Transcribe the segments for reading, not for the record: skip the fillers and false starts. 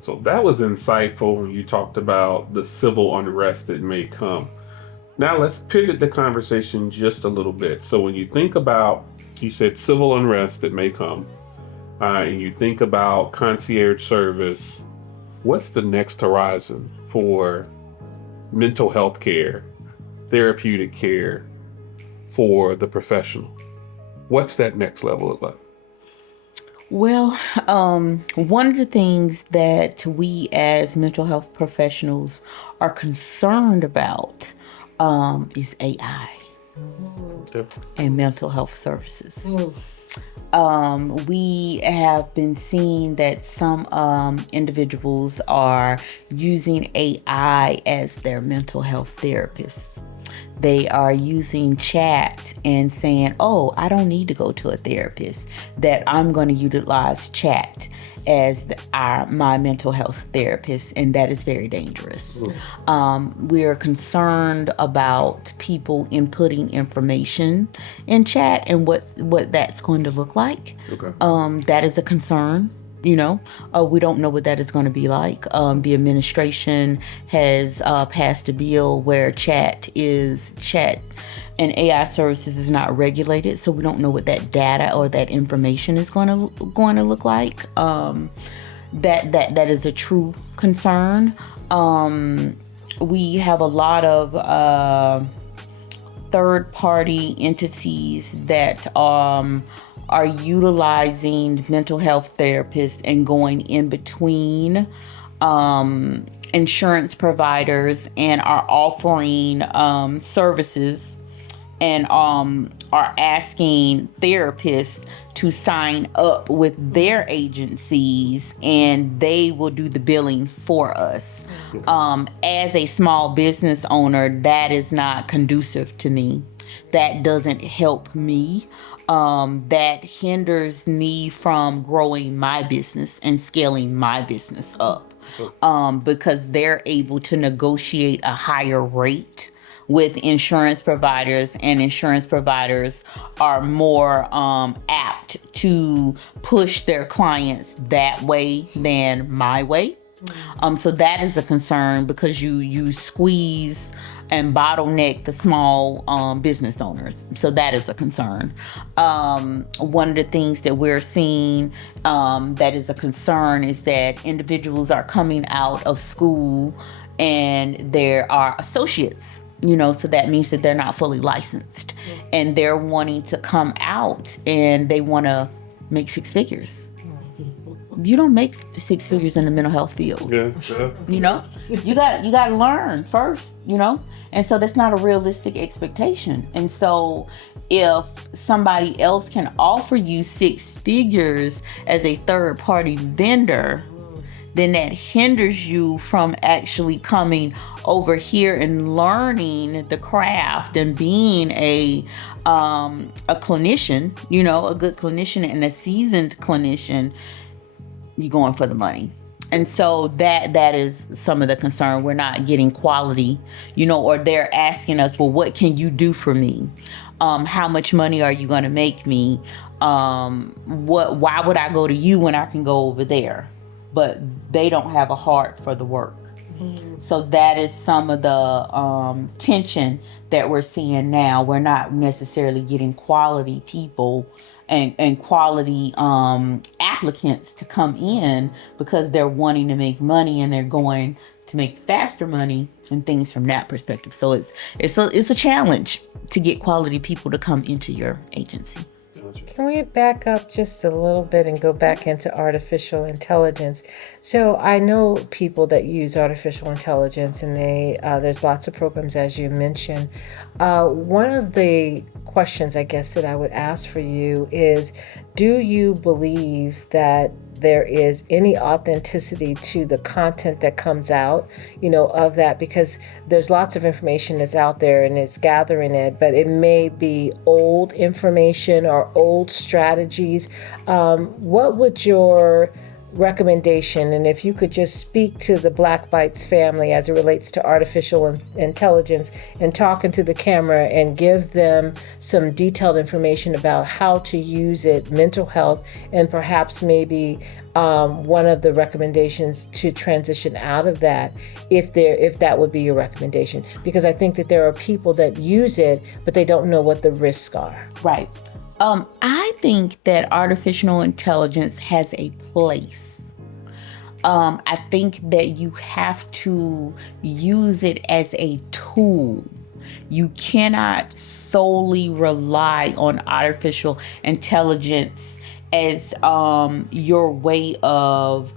So that was insightful when you talked about the civil unrest that may come. Now let's pivot the conversation just a little bit. So when you think about, you said civil unrest that may come, and you think about concierge service, what's the next horizon for mental health care, therapeutic care for the professional? What's that next level of life? Well, one of the things that we as mental health professionals are concerned about is AI Yeah. and mental health services. We have been seeing that some individuals are using AI as their mental health therapists. They are using chat and saying, oh, I don't need to go to a therapist, that I'm going to utilize chat as my mental health therapist, and that is very dangerous. We're concerned about people inputting information in chat and what that's going to look like. Okay. That is a concern. We don't know what that is going to be like. The administration has passed a bill where chat and AI services is not regulated, so we don't know what that data or that information is going to look like. That is a true concern. We have a lot of third-party entities that are utilizing mental health therapists and going in between insurance providers and are offering services and are asking therapists to sign up with their agencies, and they will do the billing for us. As a small business owner, that is not conducive to me. That doesn't help me. That hinders me from growing my business and scaling my business up, because they're able to negotiate a higher rate with insurance providers, and insurance providers are more apt to push their clients that way than my way. So that is a concern, because you squeeze and bottleneck the small business owners. So that is a concern. One of the things that we're seeing that is a concern is that individuals are coming out of school and there are associates. So that means that they're not fully licensed, and they're wanting to come out and they want to make six figures. You don't make six figures in the mental health field. Yeah. You got to learn first. And so that's not a realistic expectation. And so if somebody else can offer you six figures as a third party vendor, then that hinders you from actually coming over here and learning the craft and being a clinician, a good clinician and a seasoned clinician. You're going for the money. And so that is some of the concern. We're not getting quality, or they're asking us, well, what can you do for me? How much money are you going to make me? Why would I go to you when I can go over there? But they don't have a heart for the work. So that is some of the tension that we're seeing now. We're not necessarily getting quality people and quality applicants to come in, because they're wanting to make money and they're going to make faster money and things from that perspective. So it's a challenge to get quality people to come into your agency. Can we back up just a little bit and go back into artificial intelligence? So I know people that use artificial intelligence, and there's lots of programs, as you mentioned. One of the questions, I guess, that I would ask for you is, do you believe that there is any authenticity to the content that comes out, of that? Because there's lots of information that's out there and it's gathering it, but it may be old information or old strategies. What would your recommendation, and if you could just speak to the Black Bites family as it relates to artificial intelligence and talking to the camera and give them some detailed information about how to use it, mental health, and perhaps maybe one of the recommendations to transition out of that, if that would be your recommendation, because I think that there are people that use it but they don't know what the risks are. Right. I think that artificial intelligence has a place. I think that you have to use it as a tool. You cannot solely rely on artificial intelligence as your way of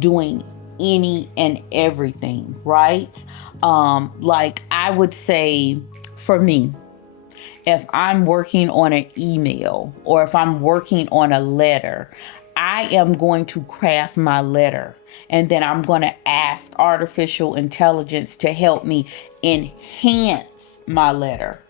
doing any and everything, right? Like I would say, for me, if I'm working on an email or if I'm working on a letter, I am going to craft my letter, and then I'm going to ask artificial intelligence to help me enhance my letter.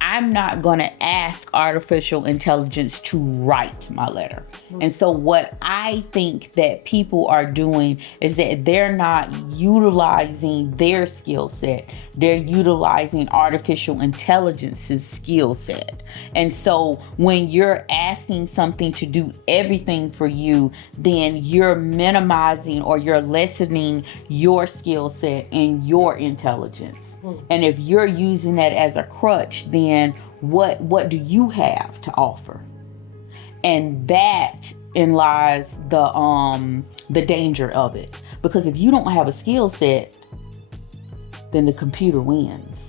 I'm not going to ask artificial intelligence to write my letter. And so what I think that people are doing is that they're not utilizing their skill set. They're utilizing artificial intelligence's skill set. And so when you're asking something to do everything for you, then you're minimizing or you're lessening your skill set and your intelligence. And if you're using that as a crutch, then what do you have to offer? And that in lies the danger of it. Because if you don't have a skill set, then the computer wins.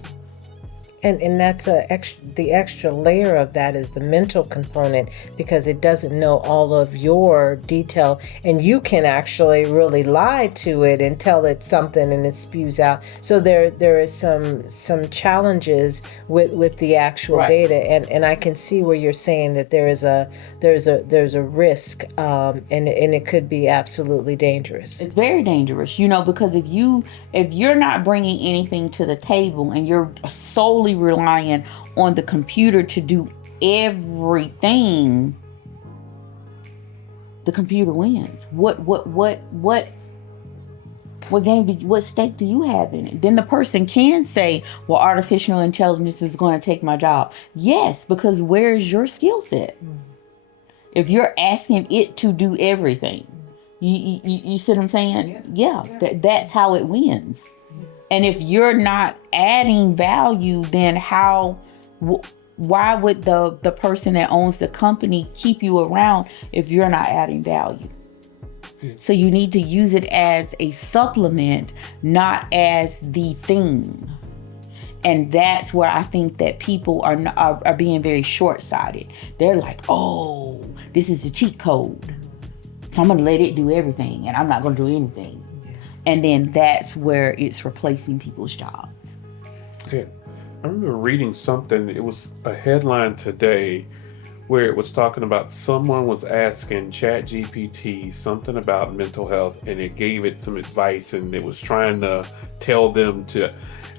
And that's the extra layer of that is the mental component, because it doesn't know all of your detail, and you can actually really lie to it and tell it something and it spews out. So there is some challenges with the actual Right. data, and I can see where you're saying that there's a risk, and it could be absolutely dangerous. It's very dangerous, because if you're not bringing anything to the table and you're solely relying on the computer to do everything, the computer wins. What stake do you have in it? Then the person can say, well, artificial intelligence is going to take my job. Yes, because where's your skill set? If you're asking it to do everything, you see what I'm saying? Yeah. That's how it wins. And if you're not adding value, then why would the person that owns the company keep you around if you're not adding value? So you need to use it as a supplement, not as the thing. And that's where I think that people are being very short-sighted. They're like, oh, this is the cheat code, so I'm going to let it do everything and I'm not going to do anything. And then that's where it's replacing people's jobs. Yeah. I remember reading something, it was a headline today where it was talking about someone was asking ChatGPT something about mental health, and it gave it some advice, and it was trying to tell them to,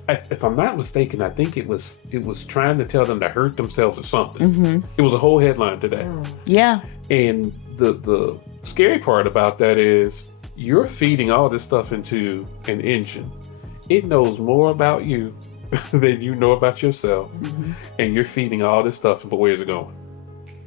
if I'm not mistaken, I think it was trying to tell them to hurt themselves or something. Mm-hmm. It was a whole headline today. Yeah. And the scary part about that is you're feeding all this stuff into an engine. It knows more about you than you know about yourself. Mm-hmm. And you're feeding all this stuff, but where's it going?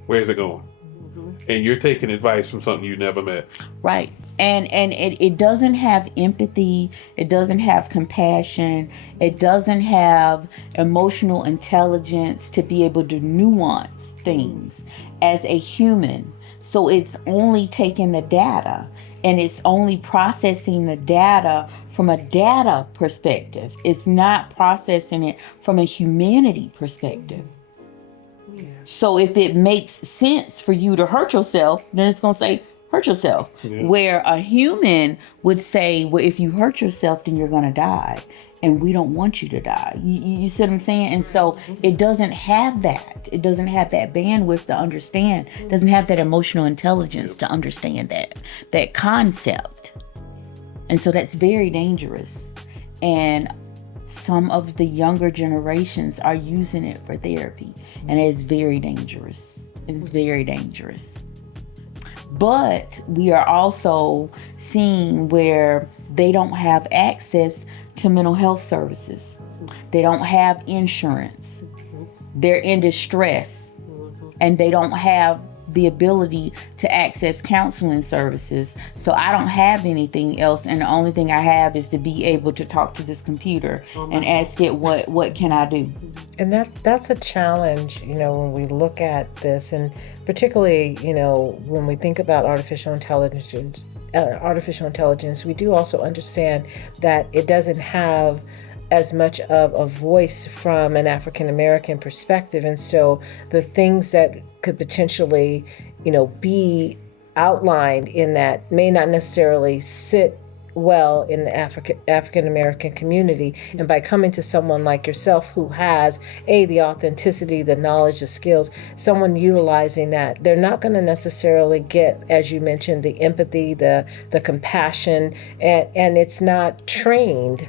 Where's it going? Mm-hmm. And you're taking advice from something you never met. Right. And it doesn't have empathy. It doesn't have compassion. It doesn't have emotional intelligence to be able to nuance things as a human. So it's only taking the data, and it's only processing the data from a data perspective. It's not processing it from a humanity perspective. Yeah. So if it makes sense for you to hurt yourself, then it's going to say, hurt yourself. Yeah. Where a human would say, well, if you hurt yourself, then you're going to die. And we don't want you to die. You see what I'm saying? And so it doesn't have that. It doesn't have that bandwidth to understand. It doesn't have that emotional intelligence to understand that concept. And so that's very dangerous. And some of the younger generations are using it for therapy. And it's very dangerous. It is very dangerous. But we are also seeing where they don't have access to mental health services. They don't have insurance. They're in distress, and they don't have the ability to access counseling services. So I don't have anything else, and the only thing I have is to be able to talk to this computer and ask it what can I do. And that's a challenge, when we look at this, and particularly, when we think about artificial intelligence, we do also understand that it doesn't have as much of a voice from an African American perspective. And so the things that could potentially, be outlined in that may not necessarily sit well in the African American community. And by coming to someone like yourself who has the authenticity, the knowledge, the skills, someone utilizing that, they're not going to necessarily get, as you mentioned, the empathy, the compassion, and it's not trained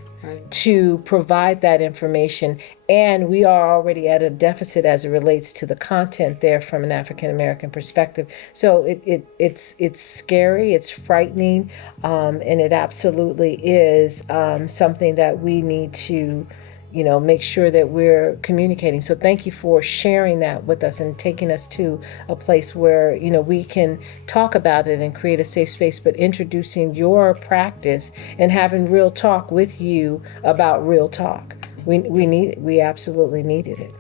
to provide that information. And we are already at a deficit as it relates to the content there from an African American perspective. So it's scary, it's frightening, and it absolutely is something that we need to make sure that we're communicating. So thank you for sharing that with us and taking us to a place where, we can talk about it and create a safe space, but introducing your practice and having real talk with you about real talk. We absolutely needed it.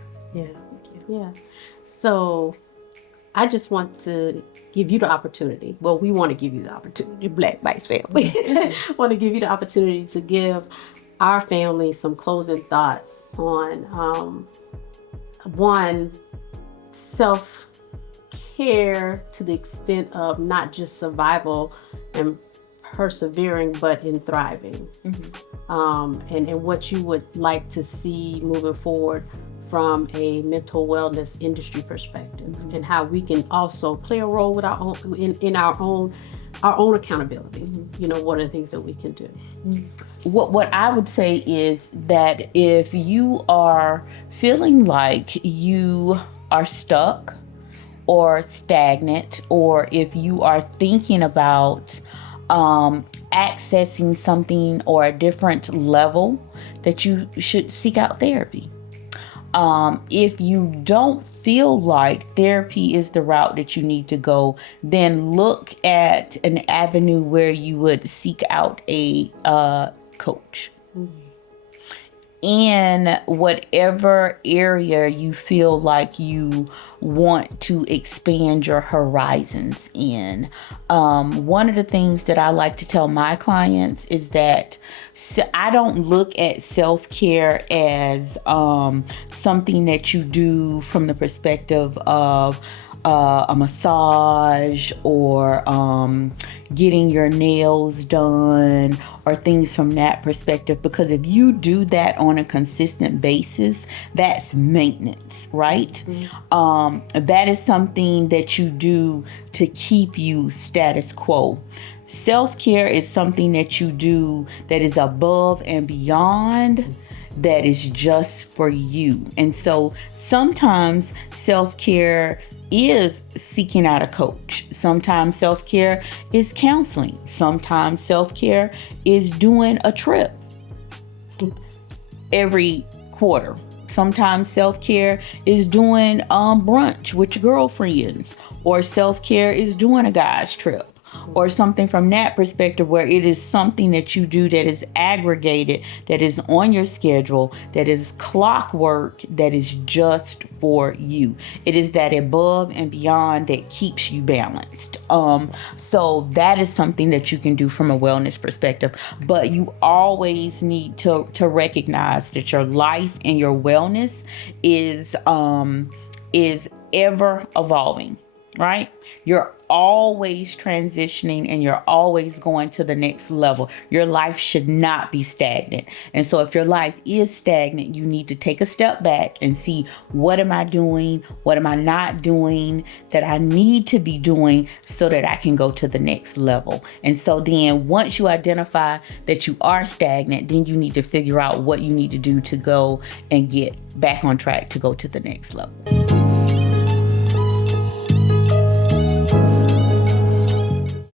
Yeah. So I just want to give you the opportunity. Well, we want to give you the opportunity, Black Bites family. Want to give you the opportunity to give our family some closing thoughts on one, self-care to the extent of not just survival and persevering, but in thriving. And what you would like to see moving forward from a mental wellness industry perspective, and how we can also play a role with our own in our own accountability. What are the things that we can do? What I would say is that if you are feeling like you are stuck or stagnant, or if you are thinking about accessing something or a different level, that you should seek out therapy. If you don't feel like therapy is the route that you need to go, then look at an avenue where you would seek out a coach. In whatever area you feel like you want to expand your horizons in. One of the things that I like to tell my clients is that I don't look at self-care as something that you do from the perspective of a massage or getting your nails done or things from that perspective, because if you do that on a consistent basis, that's maintenance, right? That is something that you do to keep you status quo. Self-care is something that you do that is above and beyond, that is just for you. And so sometimes self-care is seeking out a coach. Sometimes self-care is counseling. Sometimes self-care is doing a trip every quarter. Sometimes self-care is doing brunch with your girlfriends, or self-care is doing a guy's trip, or something from that perspective, where it is something that you do that is aggregated, that is on your schedule, that is clockwork, that is just for you. It is that above and beyond that keeps you balanced. So that is something that you can do from a wellness perspective. But you always need to recognize that your life and your wellness is ever evolving, right? You're always transitioning and you're always going to the next level. Your life should not be stagnant. And so if your life is stagnant, you need to take a step back and see, what am I doing? What am I not doing that I need to be doing so that I can go to the next level? And so then once you identify that you are stagnant, then you need to figure out what you need to do to go and get back on track to go to the next level.